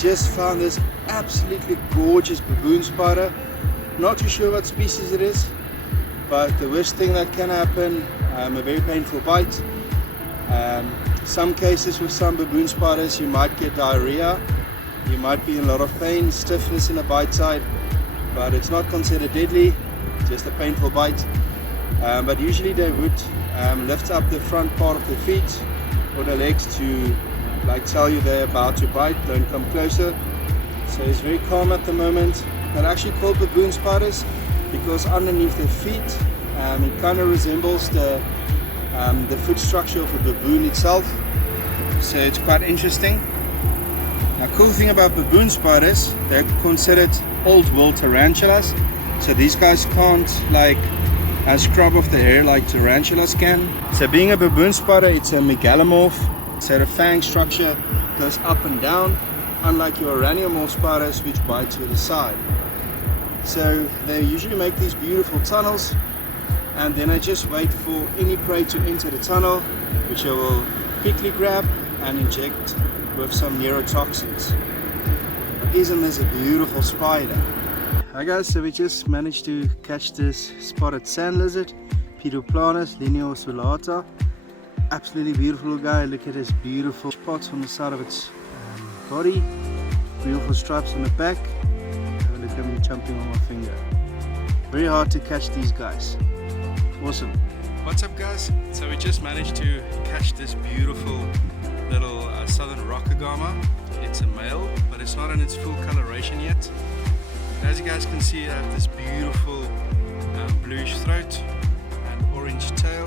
just found this absolutely gorgeous baboon spider. Not too sure what species it is, but the worst thing that can happen, a very painful bite. Some cases with some baboon spiders you might get diarrhea, you might be in a lot of pain, stiffness in the bite side, but it's not considered deadly, just a painful bite. But usually they would lift up the front part of the feet or the legs to tell you they're about to bite, don't come closer. So it's very calm at the moment. They're actually called baboon spiders because underneath their feet it kind of resembles the foot structure of a baboon itself. So it's quite interesting. Now, cool thing about baboon spiders, they're considered old world tarantulas. So these guys can't scrub off the hair like tarantulas can. So being a baboon spider, it's a megalomorph. So the fang structure goes up and down, unlike your araneomorph spiders which bite to the side. So they usually make these beautiful tunnels, and then I just wait for any prey to enter the tunnel, which I will quickly grab and inject with some neurotoxins. Isn't this a beautiful spider? Hi guys, so we just managed to catch this spotted sand lizard, Pedoplanus lineosolata. Absolutely beautiful guy. Look at his beautiful spots on the side of its body, beautiful stripes on the back. Look at me jumping on my finger. Very hard to catch these guys. Awesome. What's up guys? So we just managed to catch this beautiful little southern rockagama. It's a male, but it's not in its full coloration yet. As you guys can see, I have this beautiful bluish throat and orange tail,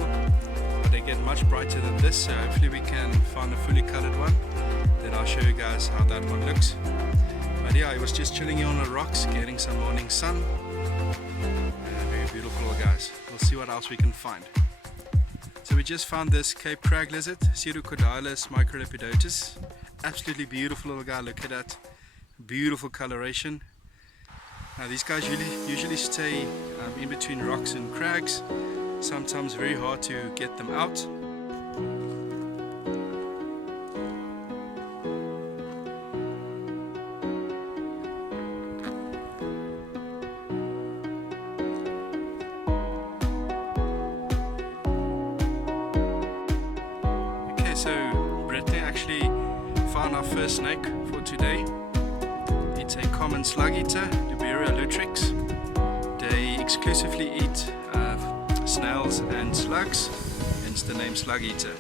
but they get much brighter than this, so hopefully we can find a fully colored one. Then I'll show you guys how that one looks. But yeah, I was just chilling here on the rocks, getting some morning sun. Very beautiful guys. We'll see what else we can find. So we just found this Cape Crag lizard, Pseudocodylus Microlipidotis. Absolutely beautiful little guy, look at that. Beautiful coloration. Now these guys usually stay in between rocks and crags. Sometimes very hard to get them out. Okay, so Brittany actually found our first snake for today. It's a common slug eater, Lutrix. They exclusively eat snails and slugs, hence the name slug eater.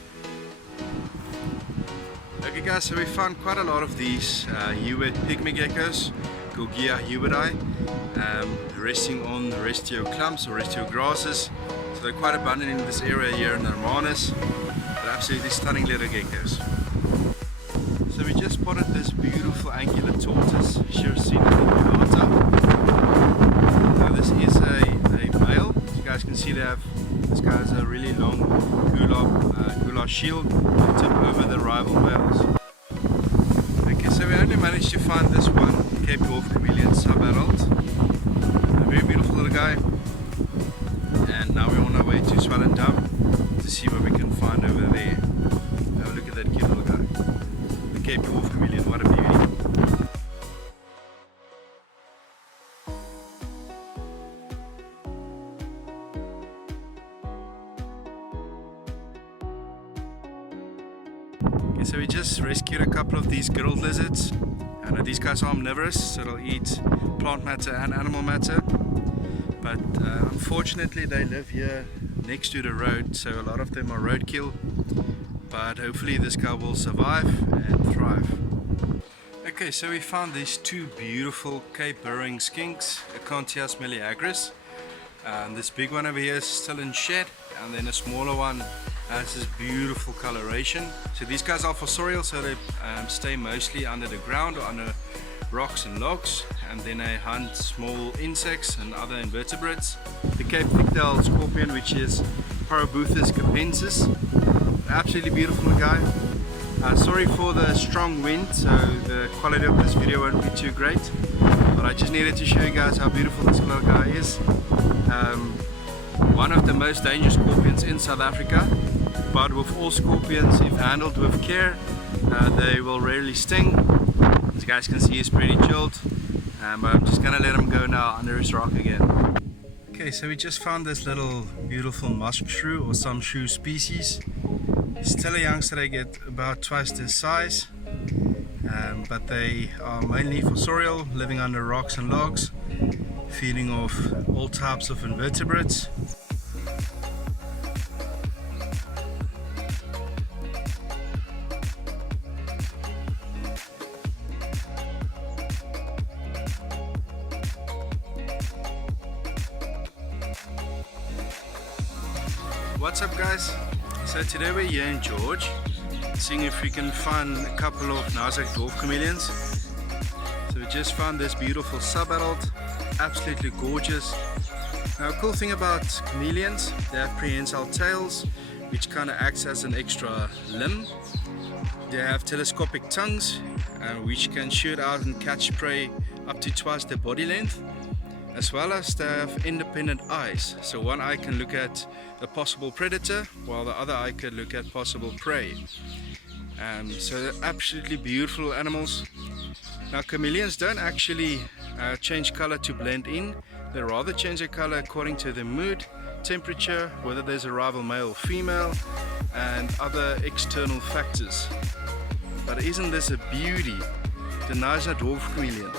Okay guys, so we found quite a lot of these pygmy geckos, Gorgia huberi, resting on restio clumps or restio grasses. So they're quite abundant in this area here in Hermanus. They're absolutely stunning little geckos. So we just spotted this beautiful angular tortoise, Shiracina lobulata. Now this is a male. As you guys can see, this guy has a really long gular shield tip over the rival males. Okay, so we only managed to find this one Cape Dwarf Chameleon sub-adult. A very beautiful little guy. And now we're on our way to Swellendam to see what we can find over there. Have a look at that cute little guy. The Cape Dwarf Chameleon, what a beauty. Okay, so we just rescued a couple of these grilled lizards. And these guys are omnivorous, so they'll eat plant matter and animal matter. But unfortunately they live here next to the road, so a lot of them are roadkill. But hopefully this guy will survive and thrive. Okay, so we found these two beautiful Cape burrowing skinks, Acanthias meleagris. This big one over here is still in shed, and then a smaller one has this beautiful coloration. So these guys are fossorial, so they stay mostly under the ground or under rocks and logs, and then they hunt small insects and other invertebrates. The Cape thick-tailed scorpion, which is Parabuthus capensis. Absolutely beautiful guy. Sorry for the strong wind, so the quality of this video won't be too great, but I just needed to show you guys how beautiful this little guy is. One of the most dangerous scorpions in South Africa, but with all scorpions, if handled with care, they will rarely sting. As you guys can see, he's pretty chilled, but I'm just gonna let him go now under his rock again. Okay, so we just found this little beautiful Musk Shrew, or some shrew species. Still a youngster, they get about twice this size, but they are mainly fossorial, living under rocks and logs, feeding off all types of invertebrates. What's up guys? So today we're here in George, seeing if we can find a couple of nicer dwarf chameleons. So we just found this beautiful sub-adult, absolutely gorgeous. Now a cool thing about chameleons, they have prehensile tails, which kind of acts as an extra limb. They have telescopic tongues, which can shoot out and catch prey up to twice their body length. As well as they have independent eyes, so one eye can look at a possible predator while the other eye can look at possible prey. So they're absolutely beautiful animals. Now chameleons don't actually change color to blend in, they rather change their color according to their mood, temperature, whether there's a rival male or female, and other external factors. But isn't this a beauty? The nicer dwarf chameleon.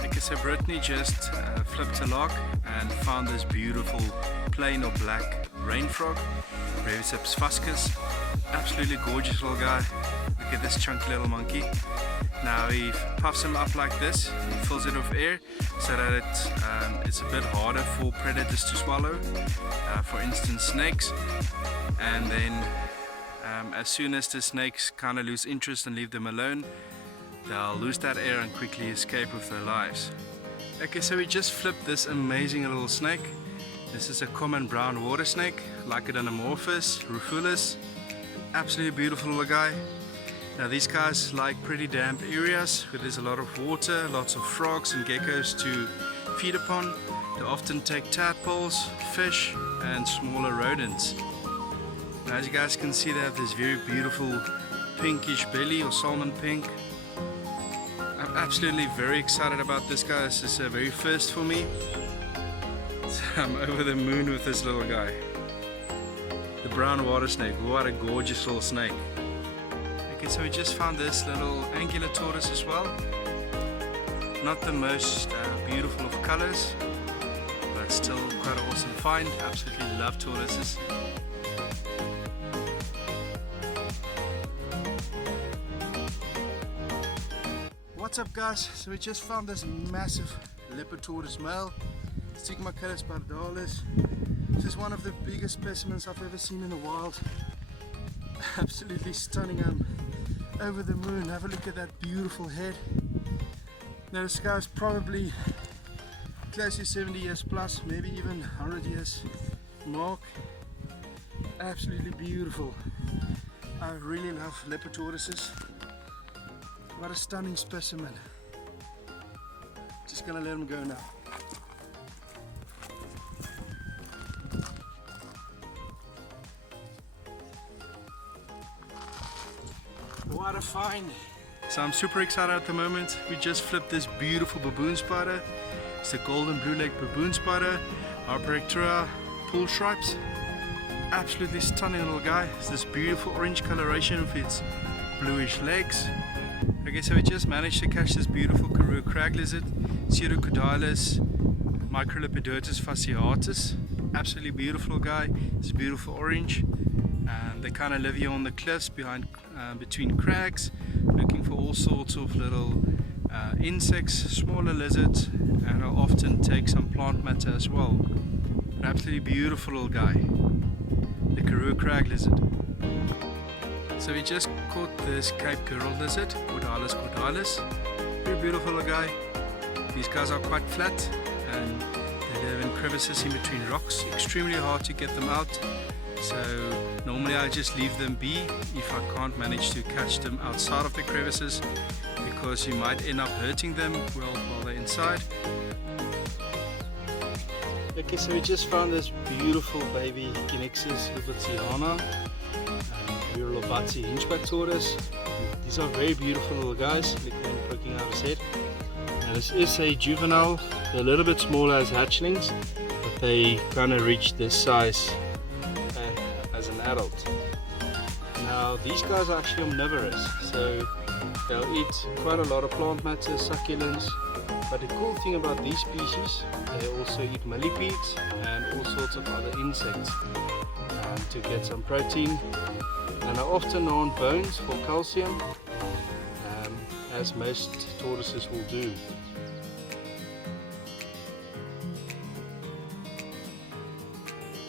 Okay, so Brittany just flipped a lock and found this beautiful plain or black rain frog, Breviceps fuscus. Absolutely gorgeous little guy. Look at this chunky little monkey. Now he puffs him up like this, he fills it with air so that it's a bit harder for predators to swallow, for instance snakes. And then as soon as the snakes kind of lose interest and leave them alone, they'll lose that air and quickly escape with their lives. Okay, so we just flipped this amazing little snake. This is a common brown water snake, Lycodonamorphus rufulus. Absolutely beautiful little guy. Now these guys like pretty damp areas where there's a lot of water, lots of frogs and geckos to feed upon. They often take tadpoles, fish and smaller rodents. Now as you guys can see, they have this very beautiful pinkish belly, or salmon pink. I'm absolutely very excited about this guy. This is a very first for me. So I'm over the moon with this little guy. The brown water snake. What a gorgeous little snake. Okay, so we just found this little angular tortoise as well. Not the most beautiful of colors, but still quite an awesome find. Absolutely love tortoises. What's up guys? So we just found this massive leopard tortoise male, Microlipidotis. This is one of the biggest specimens I've ever seen in the wild. Absolutely stunning. I'm over the moon. Have a look at that beautiful head. Now this guy's probably close to 70 years plus, maybe even 100 years mark. Absolutely beautiful. I really love leopard tortoises. What a stunning specimen. Just gonna let him go now. What a find. So I'm super excited at the moment. We just flipped this beautiful baboon spider. It's the golden blue-legged baboon spider, Herping pool stripes. Absolutely stunning little guy. It's this beautiful orange coloration with its bluish legs. Okay, so we just managed to catch this beautiful crag lizard, Pseudocodylus, Microlipidotis fasciatus. Absolutely beautiful guy. It's beautiful orange. They kind of live here on the cliffs between crags, looking for all sorts of little insects, smaller lizards, and will often take some plant matter as well. An absolutely beautiful little guy, the crag lizard. So we just caught this Cape Coral lizard, Untitled. Very beautiful little guy. These guys are quite flat and they live in crevices in between rocks. Extremely hard to get them out. So normally I just leave them be if I can't manage to catch them outside of the crevices, because you might end up hurting them while they're inside. Okay, so we just found this beautiful baby Kinexus Lupatiana, Microlipidotis hinchback tortoise. These are very beautiful little guys, looking sticking out his head. Now this is a juvenile, they're a little bit smaller as hatchlings, but they kind of reach this size as an adult. Now these guys are actually omnivorous, so they'll eat quite a lot of plant matter, succulents, but the cool thing about these species, they also eat millipedes and all sorts of other insects to get some protein, and are often on bones for calcium, as most tortoises will do.